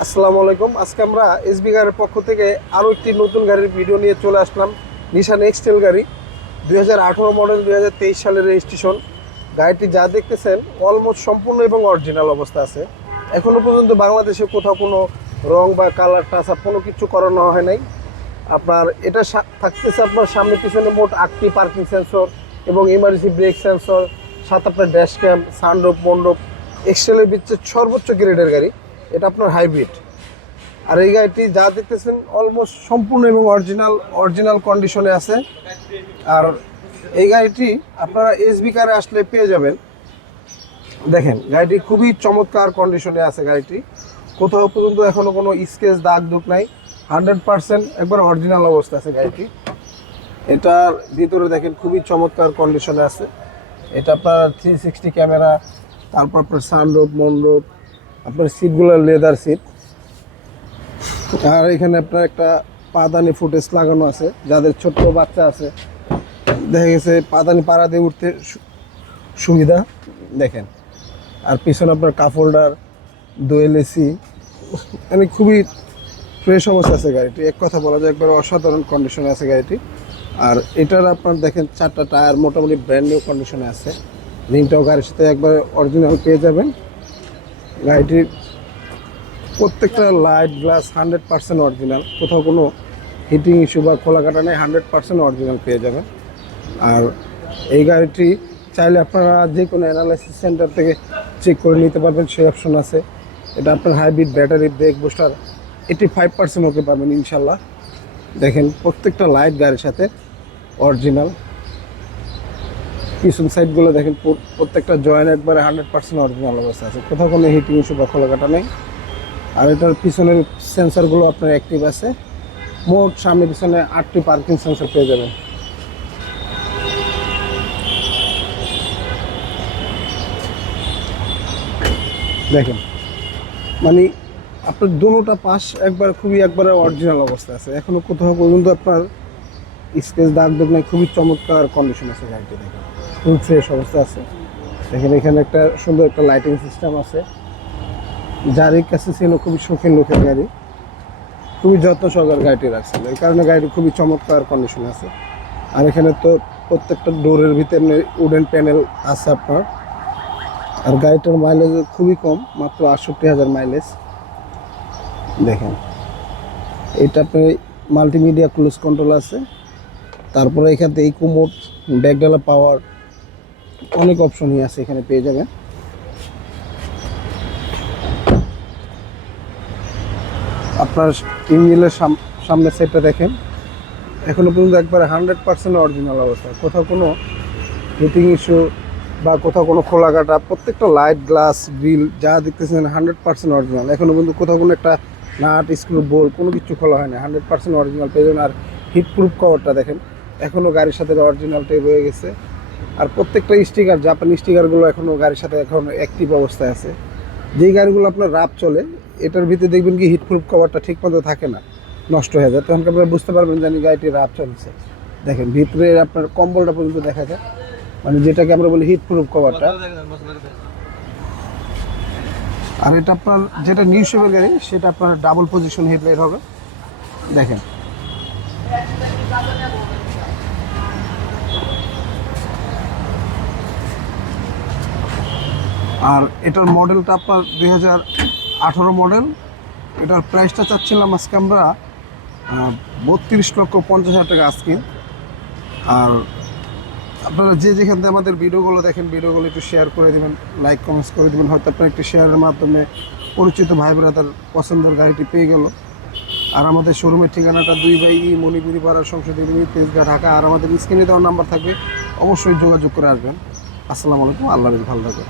আসসালামু আলাইকুম। আজকে আমরা এসবি গাড়ির পক্ষ থেকে আরও একটি নতুন গাড়ির ভিডিও নিয়ে চলে আসলাম। নিশান এক্সটেল গাড়ি 2018 মডেল, 2023 সালের রেজিস্ট্রেশন। গাড়িটি যা দেখতেছেন অলমোস্ট সম্পূর্ণ এবং অরিজিনাল অবস্থা আছে। এখনও পর্যন্ত বাংলাদেশে কোথাও কোনো রং বা কালার টাচ আপ কোনো কিছু করানো হয় নাই। আপনার এটা থাকতেছে আপনার সামনে পিছনে মোট 8টি পার্কিং সেন্সর এবং ইমার্জেন্সি ব্রেক সেন্সর, সাথে আপনার ড্যাশ ক্যাম, সানরুফ, মন্ডপ। এক্সটেলের বিচ্ছে সর্বোচ্চ গ্রেডের গাড়ি। এটা আপনার হাইব্রিড। আর এই গাড়িটি যা দেখতেছেন অলমোস্ট সম্পূর্ণ এবং অরিজিনাল কন্ডিশনে আছে। আর এই গাড়িটি আপনারা এসবি কারে আসলে পেয়ে যাবেন। দেখেন গাড়িটি খুবই চমৎকার কন্ডিশনে আছে। গাড়িটি কোথাও পর্যন্ত এখনো কোনো স্কেচ দাগ দুগ নাই, 100% একবার অরিজিনাল অবস্থা আছে গাড়িটি। এটার ভিতরে দেখেন খুবই চমৎকার কন্ডিশনে আছে। এটা আপনার 360 ক্যামেরা, তারপর আপনার সানরুফ, মন্ডপ, আপনার সিটগুলো লেদার সিট। আর এখানে আপনার একটা পাদানি ফুটেজ লাগানো আছে, যাদের ছোট্ট বাচ্চা আছে দেখা গেছে পাদানি পাড়া দিয়ে উঠতে সুবিধা। দেখেন আর পিছনে আপনার কাপ হোল্ডার, দোয়েল এসি, মানে খুবই ফ্রেশ অবস্থা আছে গাড়িটি। এক কথা বলা যায় একবার অসাধারণ কন্ডিশনে আছে গাড়িটি। আর এটার আপনার দেখেন 4টা টায়ার মোটামুটি ব্র্যান্ড নিউ কন্ডিশনে আছে। রিংটাও গাড়ির সাথে একবার অরিজিনাল পেয়ে যাবেন। গাড়িটির প্রত্যেকটা লাইট গ্লাস 100% অরিজিনাল, কোথাও কোনো হিটিং ইস্যু বা খোলা কাটা নেই, 100% অরিজিনাল পেয়ে যাবেন। আর এই গাড়িটি চাইলে আপনারা যে কোনো অ্যানালাইসিস সেন্টার থেকে চেক করে নিতে পারবেন, সেই অপশন আছে। এটা আপনার হাইব্রিড ব্যাটারি, ব্রেক বুস্টার 85% ওকে পাবেন ইনশাল্লাহ। দেখেন প্রত্যেকটা লাইট গাড়ির সাথে অরিজিনাল। পিছন সাইডগুলো দেখেন প্রত্যেকটা জয়েন্ট একবারে 100% অরিজিনাল অবস্থা আছে, কোথাও কোনো হিটিং ইস্যু বা খোলা কাটা নেই। আর এটার পিছনের সেন্সারগুলো আপনার অ্যাক্টিভ আছে। মোট সামনে পিছনে 8টি পার্কিং সেন্সর পেয়ে যাবেন। দেখেন মানে আপনার দোনোটা পাশ একবারে অরিজিনাল অবস্থা আছে, এখনো কোথাও পর্যন্ত আপনার স্কেচ দাগ দাগ নাই, খুবই চমৎকার কন্ডিশন আছে গাড়িটি। দেখেন ফুল ফ্রেশ অবস্থা আছে। দেখেন এখানে একটা সুন্দর একটা লাইটিং সিস্টেম আছে। যার কাছে ছিল খুবই শৌখিন লোকের গাড়ি, খুবই যত্ন সহকার গাড়িটি রাখছিল, এই কারণে গাড়িটি খুবই চমৎকার কন্ডিশন আছে। আর এখানে তো প্রত্যেকটা ডোরের ভিতরে উডেন প্যানেল আছে আপনার। আর গাড়িটার মাইলেজ খুবই কম, মাত্র 68,000 মাইলেজ। দেখেন এটা আপনার মাল্টিমিডিয়া ক্রুজ কন্ট্রোল আছে। তারপরে এখানে ইকো মোড, ব্যাকডালা পাওয়ার, অনেক অপশনই আছে এখানে পেয়ে যাবেন। আপনার ইঞ্জিনের সামনে সেটটা দেখেন, এখনো পর্যন্ত একবারে 100% অরিজিনাল অবস্থা, কোথাও কোনো হিটিং ইস্যু বা কোথাও কোনো খোলা কাটা, প্রত্যেকটা লাইট গ্লাস গ্রিল যা দেখতেছেন 100% অরিজিনাল। এখনো পর্যন্ত কোথাও কোনো একটা নাট স্ক্রু বোল্ট কোনো কিছু খোলা হয় না, 100% অরিজিনাল পেয়ে যাবেন। আর হিট প্রুফ কভারটা দেখেন এখনও গাড়ির সাথে অরিজিনালটাই রয়ে গেছে। আর প্রত্যেকটা স্টিকার, জাপানি স্টিকারগুলো এখনও গাড়ির সাথে এখন অ্যাক্টিভ অবস্থায় আছে। যেই গাড়িগুলো আপনার রাপ চলে এটার ভিতরে দেখবেন কি হিট প্রুফ কভারটা ঠিক মতো থাকে না, নষ্ট হয়ে যায়, তখন আপনারা বুঝতে পারবেন জানি গাড়িটি রাপ চলছে। দেখেন ভিতরে আপনার কম্বলটা পর্যন্ত দেখা যায়, মানে যেটাকে আমরা বলি হিট প্রুফ কভারটা। আর এটা আপনার যেটা নিউ শেপের গাড়ি সেটা আপনার ডাবল পজিশন হেডলাইট হবে। দেখেন আর এটার মডেলটা আপনার 2018 মডেল। এটার প্রাইসটা চাচ্ছিলাম আজকে আমরা 32,50,000 টাকা আজকে। আর আপনারা যে যেখান থেকে আমাদের ভিডিওগুলো দেখেন, ভিডিওগুলো একটু শেয়ার করে দেবেন, লাইক কমেন্টস করে দেবেন। হয়তো আপনার একটি শেয়ারের মাধ্যমে পরিচিত ভাই ব্রাদার পছন্দের গাড়িটি পেয়ে গেল। আর আমাদের শোরুমের ঠিকানাটা 2 বাই ই মণিপুরি পাড়ার সংসদীয় তেজগাঁ, ঢাকা। আর আমাদের স্ক্রিনে দেওয়ার নাম্বার থাকবে, অবশ্যই যোগাযোগ করে আসবেন। আসসালামু আলাইকুম, আল্লাহ হাফেজ, ভালো থাকবেন।